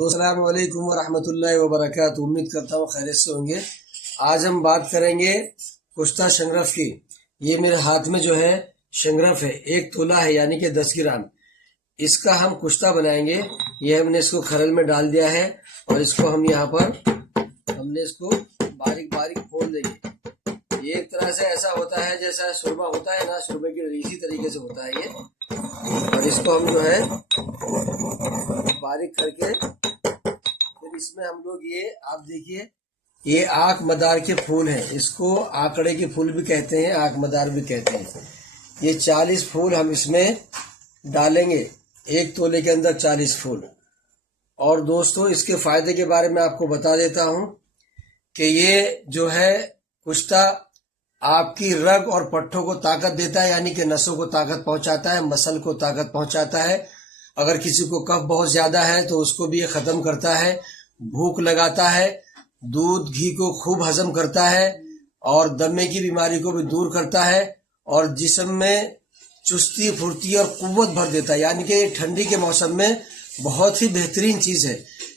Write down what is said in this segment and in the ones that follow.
अस्सलाम वालेकुम वरहमतुल्लाहि वबरकातुहू। उम्मीद करता हूँ खैरियत से होंगे। आज हम बात करेंगे कुश्ता शंगरफ की। ये मेरे हाथ में जो है शंगरफ है, 1 तोला है यानी कि 10 ग्राम। इसका हम कुश्ता बनाएंगे। ये हमने इसको खरल में डाल दिया है और इसको हम यहाँ पर हमने इसको बारीक बारीक खोल देंगे। ये एक तरह से ऐसा होता है जैसा सुरमा होता है ना, सुरमे की इसी तरीके से होता है ये। और इसको हम जो है बारीक करके फिर इसमें हम लोग ये आप देखिए, ये आंख मदार के फूल हैं। इसको आंकड़े के फूल भी कहते हैं, आंख मदार भी कहते हैं। ये 40 फूल हम इसमें डालेंगे, 1 तोले के अंदर 40 फूल। और दोस्तों, इसके फायदे के बारे में आपको बता देता हूं कि ये जो है कुश्ता आपकी रग और पट्ठों को ताकत देता है, यानी कि नसों को ताकत पहुंचाता है, मसल को ताकत पहुंचाता है। अगर किसी को कफ बहुत ज्यादा है तो उसको भी ये खत्म करता है। भूख लगाता है, दूध घी को खूब हजम करता है और दमे की बीमारी को भी दूर करता है और जिस्म में चुस्ती फुर्ती और कुव्वत भर देता है। यानी कि ठंडी के मौसम में बहुत ही बेहतरीन चीज है।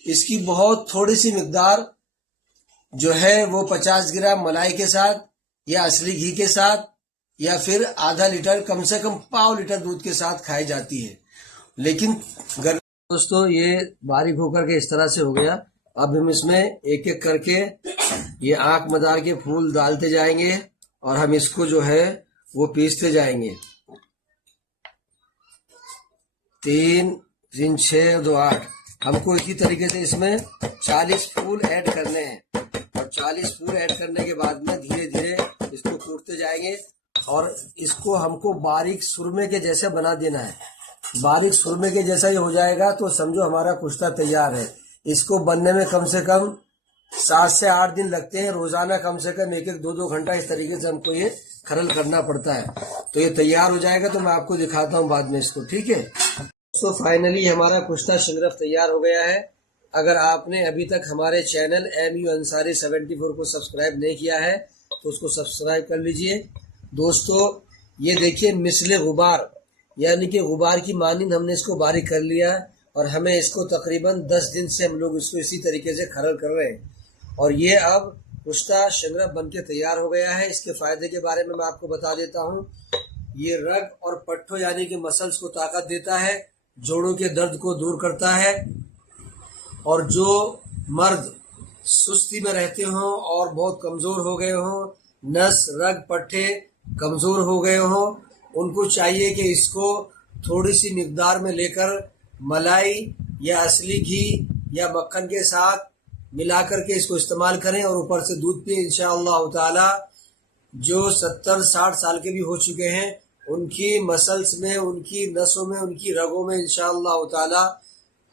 इसकी बहुत थोड़ी सी मिकदार जो है वो 50 ग्राम मलाई के साथ या असली घी के साथ या फिर आधा लीटर, कम से कम पाव लीटर दूध के साथ खाई जाती है। लेकिन दोस्तों, ये बारीक होकर के इस तरह से हो गया। अब हम इसमें एक एक करके ये आंख मदार के फूल डालते जाएंगे और हम इसको जो है वो पीसते जाएंगे। 3 3 6 2 8 हमको इसी तरीके से इसमें 40 फूल ऐड करने हैं और 40 फूल ऐड करने के बाद में धीरे धीरे इसको कूटते जाएंगे और इसको हमको बारीक सुरमे के जैसे बना देना है। बारीक सुरमे के जैसा ही हो जाएगा तो समझो हमारा कुश्ता तैयार है। इसको बनने में कम से कम 7 से 8 दिन लगते हैं। रोजाना कम से कम 1-1 2-2 घंटा इस तरीके से हमको ये खरल करना पड़ता है। तो ये तैयार हो जाएगा तो मैं आपको दिखाता हूँ बाद में इसको, ठीक है। तो फाइनली हमारा कुश्ता शंगरफ तैयार हो गया है। अगर आपने अभी तक हमारे चैनल MU अंसारी 74 को सब्सक्राइब नहीं किया है तो उसको सब्सक्राइब कर लीजिए। दोस्तों, ये देखिए मिसले गुबार, यानी कि गुबार की मानिंद हमने इसको बारीक कर लिया और हमें इसको तकरीबन 10 दिन से हम लोग इसको इसी तरीके से खरल कर रहे हैं और ये अब कुश्ता शंगरफ बन के तैयार हो गया है। इसके फायदे के बारे में मैं आपको बता देता हूँ। ये रग और पट्ठों यानी कि मसल्स को ताकत देता है, जोड़ों के दर्द को दूर करता है और जो मर्द सुस्ती में रहते हों और बहुत कमजोर हो गए हों, नस रग पट्ठे कमजोर हो गए हों, उनको चाहिए कि इसको थोड़ी सी मिकदार में लेकर मलाई या असली घी या मक्खन के साथ मिलाकर के इसको इस्तेमाल करें और ऊपर से दूध पिए। इंशाअल्लाह ताला जो 70-60 साल के भी हो चुके हैं उनकी मसल्स में, उनकी नसों में, उनकी रगों में इंशाअल्लाह ताला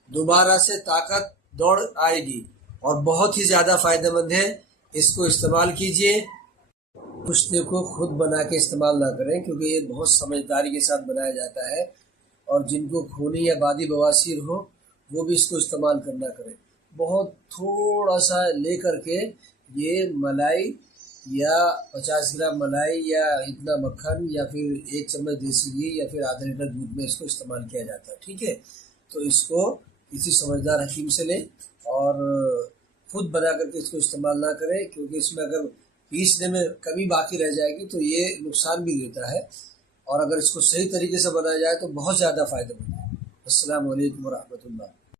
दोबारा से ताकत दौड़ आएगी और बहुत ही ज्यादा फायदेमंद है। इसको इस्तेमाल कीजिए। कुश्ते को खुद बना के इस्तेमाल ना करें क्योंकि ये बहुत समझदारी के साथ बनाया जाता है और जिनको खूनी या बादी बवासीर हो वो भी इसको इस्तेमाल करना करें। बहुत थोड़ा सा ले करके ये मलाई या 50 ग्राम मलाई या इतना मक्खन या फिर 1 चम्मच देसी घी या फिर आधा लीटर दूध में इसको इस्तेमाल किया जाता है, ठीक है। तो इसको किसी समझदार हकीम से लें और खुद बना करके इसको इस्तेमाल ना करें क्योंकि इसमें अगर पीसने में कमी बाकी रह जाएगी तो ये नुकसान भी देता है और अगर इसको सही तरीके से बनाया जाए तो बहुत ज़्यादा फायदेमंद है। अस्सलाम वालेकुम वरहमतुल्लाह।